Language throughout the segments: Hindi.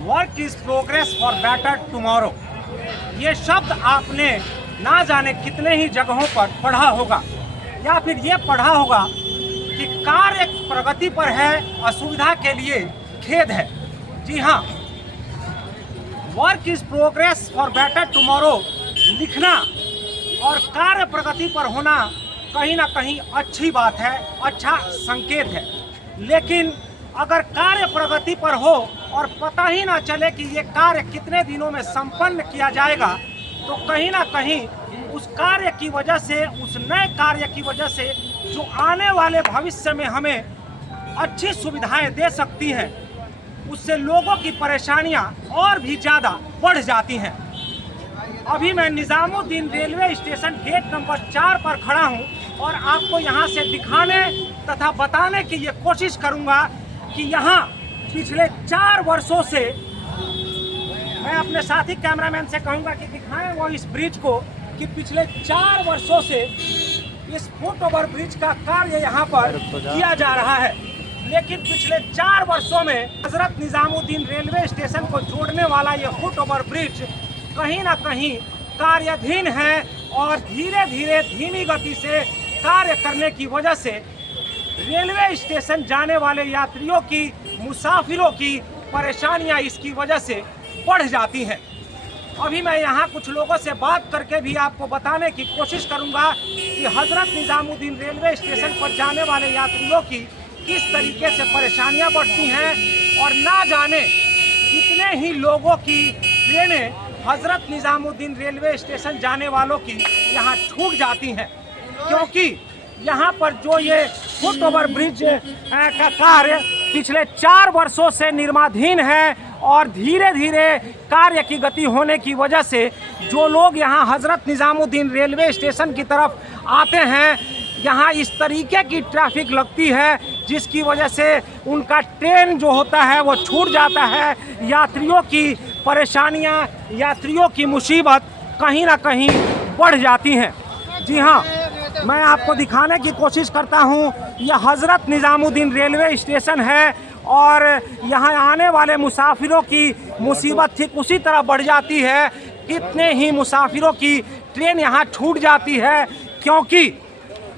Work is progress for better tomorrow. ये शब्द आपने ना जाने कितने ही जगहों पर पढ़ा होगा, या फिर ये पढ़ा होगा कि कार्य प्रगति पर है, असुविधा के लिए खेद है। जी हाँ, work is progress for better tomorrow लिखना और कार्य प्रगति पर होना कहीं ना कहीं अच्छी बात है, अच्छा संकेत है। लेकिन अगर कार्य प्रगति पर हो और पता ही ना चले कि ये कार्य कितने दिनों में संपन्न किया जाएगा, तो कहीं ना कहीं उस कार्य की वजह से, उस नए कार्य की वजह से जो आने वाले भविष्य में हमें अच्छी सुविधाएं दे सकती हैं, उससे लोगों की परेशानियां और भी ज़्यादा बढ़ जाती हैं। अभी मैं Nizamuddin railway station gate number 4 पर खड़ा हूं और आपको यहां से दिखाने तथा बताने की ये कोशिश करूंगा कि यहां पिछले 4 वर्षों से, मैं अपने साथी कैमरामैन से कहूंगा कि दिखाएं वो इस ब्रिज को, कि पिछले 4 वर्षों से इस फुट ओवर ब्रिज का कार्य यहाँ पर किया जा रहा है। लेकिन पिछले 4 वर्षों में हजरत निज़ामुद्दीन रेलवे स्टेशन को जोड़ने वाला ये फुट ओवर ब्रिज कहीं ना कहीं कार्याधीन है और धीरे धीरे धीमी गति से कार्य करने की वजह से रेलवे स्टेशन जाने वाले यात्रियों की, मुसाफिरों की परेशानियां इसकी वजह से बढ़ जाती हैं। अभी मैं यहाँ कुछ लोगों से बात करके भी आपको बताने की कोशिश करूँगा कि हजरत निज़ामुद्दीन रेलवे स्टेशन पर जाने वाले यात्रियों की किस तरीके से परेशानियां बढ़ती हैं और ना जाने कितने ही लोगों की ट्रेनें हजरत निज़ामुद्दीन रेलवे स्टेशन जाने वालों की यहाँ छूट जाती हैं, क्योंकि यहाँ पर जो ये फुट ओवर ब्रिज का कार्य पिछले 4 वर्षों से निर्माणाधीन है और धीरे धीरे कार्य की गति होने की वजह से जो लोग यहाँ हजरत निज़ामुद्दीन रेलवे स्टेशन की तरफ आते हैं, यहाँ इस तरीके की ट्रैफिक लगती है जिसकी वजह से उनका ट्रेन जो होता है वो छूट जाता है। यात्रियों की परेशानियाँ, यात्रियों की मुसीबत कहीं ना कहीं बढ़ जाती हैं। जी हाँ, मैं आपको दिखाने की कोशिश करता हूँ, यह हजरत निज़ामुद्दीन रेलवे स्टेशन है और यहाँ आने वाले मुसाफिरों की मुसीबत ठीक उसी तरह बढ़ जाती है। कितने ही मुसाफिरों की ट्रेन यहाँ छूट जाती है, क्योंकि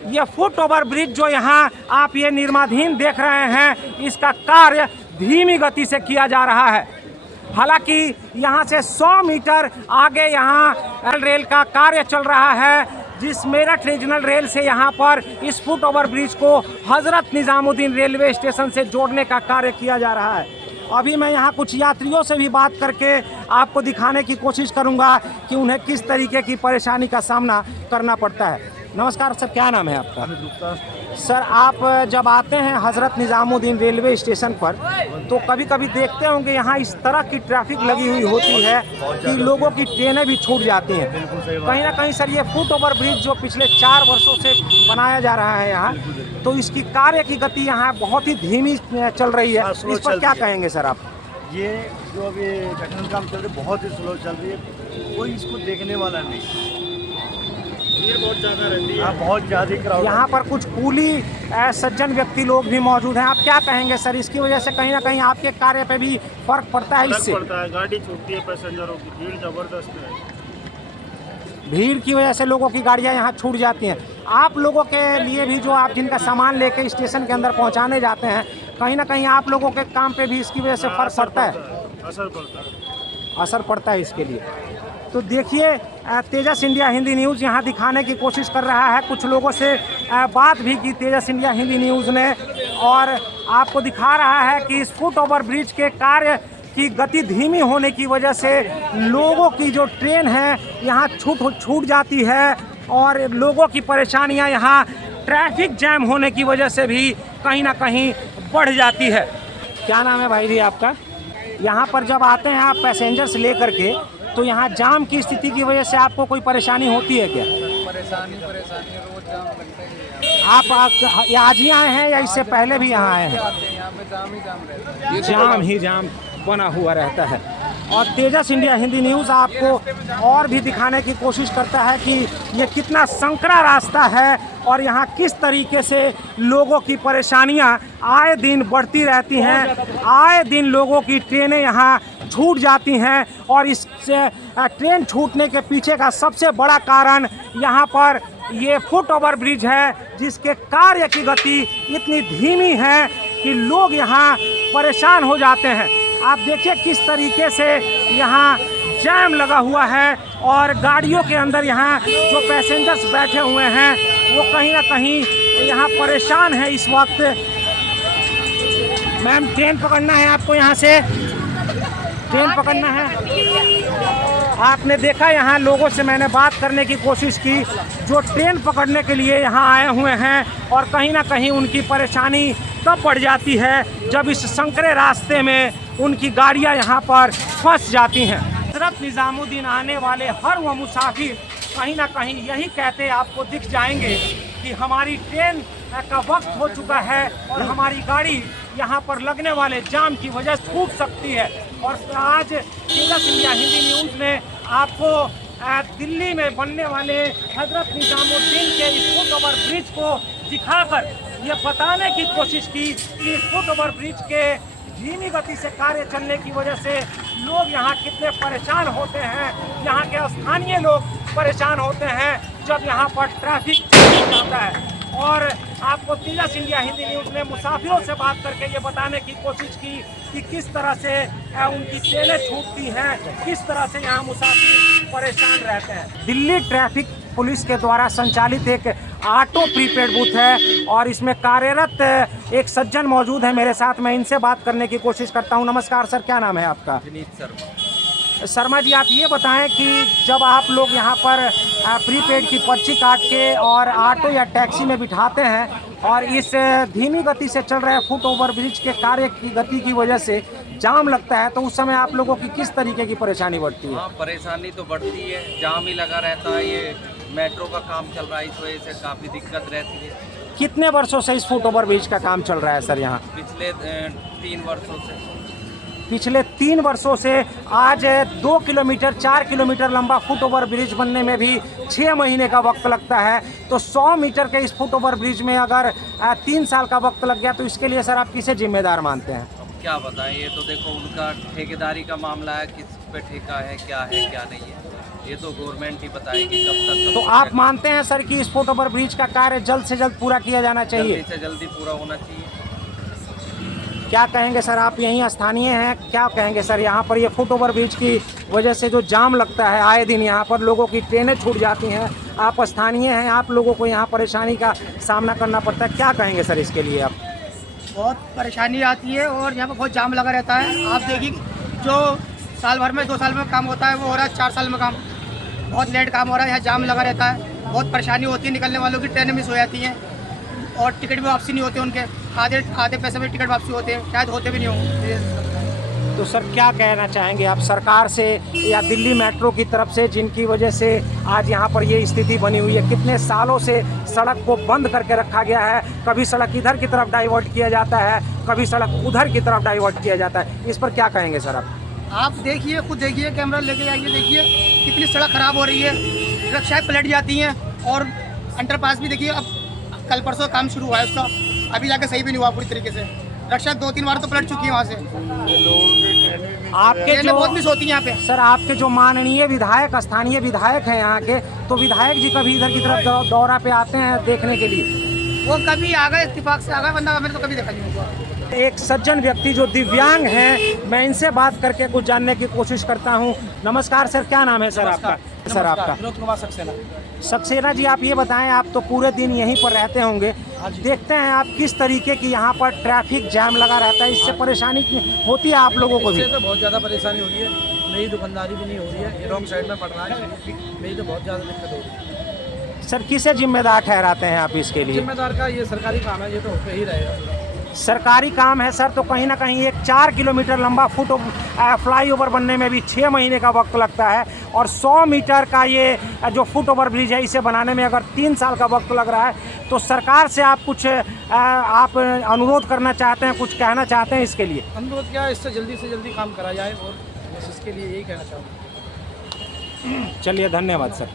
ये फुट ओवर ब्रिज जो यहाँ आप ये निर्माणाधीन देख रहे हैं, इसका कार्य धीमी गति से किया जा रहा है। हालांकि यहाँ से 100 मीटर आगे यहाँ रेल का कार्य चल रहा है, जिस मेरठ रीजनल रेल से यहाँ पर इस फुट ओवर ब्रिज को हजरत निज़ामुद्दीन रेलवे स्टेशन से जोड़ने का कार्य किया जा रहा है। अभी मैं यहाँ कुछ यात्रियों से भी बात करके आपको दिखाने की कोशिश करूँगा कि उन्हें किस तरीके की परेशानी का सामना करना पड़ता है। नमस्कार सर, क्या नाम है आपका? सर, आप जब आते हैं हजरत निज़ामुद्दीन रेलवे स्टेशन पर तो कभी कभी देखते होंगे यहाँ इस तरह की ट्रैफिक लगी हुई होती है कि लोगों की ट्रेनें भी छूट जाती हैं। कहीं ना कहीं सर ये फुट ओवर ब्रिज जो पिछले 4 वर्षों से बनाया जा रहा है यहाँ, तो इसकी कार्य की गति यहाँ बहुत ही धीमी चल रही है। इस पर क्या कहेंगे सर आप? ये जो अभी टेक्निकल काम चल रही है बहुत ही स्लो चल रही है, कोई इसको देखने वाला नहीं, भीड़ बहुत ज़्यादा रहती है, बहुत ज़्यादा क्राउड। यहाँ पर कुछ कूली सज्जन व्यक्ति लोग भी मौजूद हैं। आप क्या कहेंगे सर, इसकी वजह से कहीं ना कहीं आपके कार्य पे भी फर्क पड़ता है? इससे पड़ता है, गाड़ी छूटती है, पैसेंजरों की भीड़ ज़बरदस्त है। भीड़ की वजह से लोगों की गाड़ियाँ यहाँ छूट जाती हैं। आप लोगों के लिए भी, जो आप जिनका सामान लेके स्टेशन के अंदर पहुँचाने जाते हैं, कहीं ना कहीं आप लोगों के काम पे भी इसकी वजह से फर्क पड़ता है? असर पड़ता है इसके लिए। तो देखिए, तेजस इंडिया हिंदी न्यूज़ यहाँ दिखाने की कोशिश कर रहा है। कुछ लोगों से बात भी की तेजस इंडिया हिंदी न्यूज़ ने, और आपको दिखा रहा है कि इस फुट ओवर ब्रिज के कार्य की गति धीमी होने की वजह से लोगों की जो ट्रेन है यहाँ छूट जाती है और लोगों की परेशानियाँ यहाँ ट्रैफिक जैम होने की वजह से भी कहीं ना कहीं बढ़ जाती है। क्या नाम है भाई जी आपका? यहाँ पर जब आते हैं आप पैसेंजर्स ले करके, तो यहाँ जाम की स्थिति की वजह से आपको कोई परेशानी होती है क्या? परेशानी रोज जाम लगता ही है। आप आज ही आए हैं या इससे पहले भी यहाँ आए हैं? यहाँ पे जाम ही जाम रहता है। जाम ही जाम बना हुआ रहता है। और तेजस इंडिया हिंदी न्यूज़ आपको और भी दिखाने की कोशिश करता है कि ये कितना संकरा रास्ता है और यहाँ किस तरीके से लोगों की परेशानियाँ आए दिन बढ़ती रहती हैं। आए दिन लोगों की ट्रेनें यहाँ छूट जाती हैं और इस ट्रेन छूटने के पीछे का सबसे बड़ा कारण यहाँ पर ये फुट ओवर ब्रिज है, जिसके कार्य की गति इतनी धीमी है कि लोग यहाँ परेशान हो जाते हैं। आप देखिए किस तरीके से यहाँ जैम लगा हुआ है और गाड़ियों के अंदर यहाँ जो पैसेंजर्स बैठे हुए हैं वो कहीं ना कहीं यहाँ परेशान है इस वक्त। मैम, ट्रेन पकड़ना है आपको, यहाँ से ट्रेन पकड़ना है। आपने देखा यहाँ लोगों से मैंने बात करने की कोशिश की जो ट्रेन पकड़ने के लिए यहाँ आए हुए हैं और कहीं ना कहीं उनकी परेशानी तब बढ़ जाती है जब इस संकरे रास्ते में उनकी गाड़ियाँ यहाँ पर फंस जाती हैं। हज़रत निज़ामुद्दीन आने वाले हर वो मुसाफिर कहीं ना कहीं यही कहते आपको दिख जाएंगे कि हमारी ट्रेन का वक्त हो चुका है और हमारी गाड़ी यहाँ पर लगने वाले जाम की वजह से छूट सकती है। और आज तेजस इंडिया हिंदी न्यूज़ ने आपको दिल्ली में बनने वाले हज़रत निज़ामुद्दीन के इस फुट ओवर ब्रिज को दिखाकर ये बताने की कोशिश की कि इस फुट ओवर ब्रिज के धीमी गति से कार्य चलने की वजह से लोग यहाँ कितने परेशान होते हैं। यहाँ के स्थानीय लोग परेशान होते हैं जब यहाँ पर ट्रैफिक जाता है। और आपको तेजस इंडिया हिंदी न्यूज़ ने मुसाफिरों से बात करके ये बताने की कोशिश की कि किस तरह से उनकी ट्रेनें छूटती हैं, किस तरह से यहाँ मुसाफिर परेशान रहते हैं। दिल्ली ट्रैफिक पुलिस के द्वारा संचालित एक ऑटो प्रीपेड बूथ है और इसमें कार्यरत एक सज्जन मौजूद है मेरे साथ। मैं इनसे बात करने की कोशिश करता हूँ। नमस्कार सर, क्या नाम है आपका? विनीत शर्मा जी, आप ये बताएं कि जब आप लोग यहाँ पर प्रीपेड की पर्ची काट के और ऑटो या टैक्सी में बिठाते हैं और इस धीमी गति से चल रहे फुट ओवर ब्रिज के कार्य की गति की वजह से जाम लगता है, तो उस समय आप लोगों की किस तरीके की परेशानी बढ़ती है? हाँ, परेशानी तो बढ़ती है, जाम ही लगा रहता है। ये मेट्रो का काम चल रहा है, इस वजह से काफ़ी दिक्कत रहती है। कितने वर्षों से इस फुट ओवर ब्रिज का काम चल रहा है सर यहाँ? पिछले 3 वर्षों से। पिछले 3 वर्षों से आज 2 किलोमीटर 4 किलोमीटर लंबा फुट ओवर ब्रिज बनने में भी 6 महीने का वक्त लगता है। तो 100 मीटर के इस फुट ओवर ब्रिज में अगर 3 साल का वक्त लग गया तो इसके लिए सर आप किसे जिम्मेदार मानते हैं? अब क्या बताएं, ये तो देखो उनका ठेकेदारी का मामला है, किस पे ठेका है, क्या नहीं है, ये तो गवर्नमेंट ही बताएगी कब तक। तो आप मानते हैं सर कि इस फुट ओवर ब्रिज का कार्य जल्द से जल्द पूरा किया जाना चाहिए? जल्दी से जल्दी पूरा होना चाहिए। क्या कहेंगे सर, आप यहीं स्थानीय हैं, क्या कहेंगे सर? यहाँ पर ये फुट ओवर ब्रिज की वजह से जो जाम लगता है आए दिन, यहाँ पर लोगों की ट्रेनें छूट जाती हैं, आप स्थानीय हैं, आप लोगों को यहाँ परेशानी का सामना करना पड़ता है, क्या कहेंगे सर इसके लिए आप? बहुत परेशानी आती है और यहाँ पर बहुत जाम लगा रहता है। आप देखिए जो साल भर में 2 साल में काम होता है वो हो रहा है 4 साल में काम, बहुत लेट काम हो रहा है। यहाँ जाम लगा रहता है, बहुत परेशानी होती है। निकलने वालों की ट्रेनें मिस हो जाती हैं और टिकट भी वापसी नहीं होते उनके, आधे पैसे में टिकट वापसी होते हैं, शायद होते भी नहीं हों। तो सर क्या कहना चाहेंगे आप सरकार से या दिल्ली मेट्रो की तरफ से, जिनकी वजह से आज यहाँ पर ये स्थिति बनी हुई है? कितने सालों से सड़क को बंद करके रखा गया है, कभी सड़क इधर की तरफ डाइवर्ट किया जाता है, कभी सड़क उधर की तरफ डाइवर्ट किया जाता है, इस पर क्या कहेंगे सर आप? आप देखिए, खुद देखिए, कैमरा लेके आइए, देखिए कितनी सड़क खराब हो रही है, रिक्शाएं पलट जाती हैं और अंडरपास भी देखिए अब कल परसों काम शुरू हुआ है उसका, अभी जाके सही भी नहीं हुआ पूरी तरीके से। रिक्शा 2-3 बार तो पलट चुकी है वहाँ से। आपके जो बहुत मिस होती है यहाँ पे सर, आपके जो माननीय विधायक, स्थानीय विधायक हैं यहाँ के, तो विधायक जी कभी इधर की तरफ दौरा पे आते हैं देखने के लिए? वो कभी आ गए, इत्तेफाक से आ गए, वरना मैंने तो कभी देखा नहीं हुआ। एक सज्जन व्यक्ति जो दिव्यांग हैं, मैं इनसे बात करके कुछ जानने की कोशिश करता हूं। नमस्कार सर, क्या नाम है सर आपका? सर आपका? विनोद कुमार सक्सेना। सक्सेना जी, आप ये बताएं, आप तो पूरे दिन यहीं पर रहते होंगे, देखते हैं आप किस तरीके की यहाँ पर ट्रैफिक जैम लगा रहता है, इससे परेशानी होती है आप लोगों को भी? इससे तो बहुत ज़्यादा परेशानी हो रही है, मेरी दुकानदारी भी नहीं हो रही है, रॉन्ग साइड में पड़ रहा है, मेरी तो बहुत ज़्यादा दिक्कत हो रही है। सर किसे जिम्मेदार ठहराते हैं आप इसके लिए? जिम्मेदार का ये सरकारी काम है, ये तो होते ही रहेगा। सरकारी काम है सर, तो कहीं ना कहीं एक 4 किलोमीटर लंबा फ्लाई ओवर बनने में भी 6 महीने का वक्त लगता है और 100 मीटर का ये जो फुट ओवर ब्रिज है, इसे बनाने में अगर 3 साल का वक्त लग रहा है, तो सरकार से आप कुछ आप अनुरोध करना चाहते हैं, कुछ कहना चाहते हैं इसके लिए? अनुरोध क्या है, इससे जल्दी से जल्दी काम करा जाए और बस इसके लिए यही कहना चाहूँगा। चलिए धन्यवाद सर।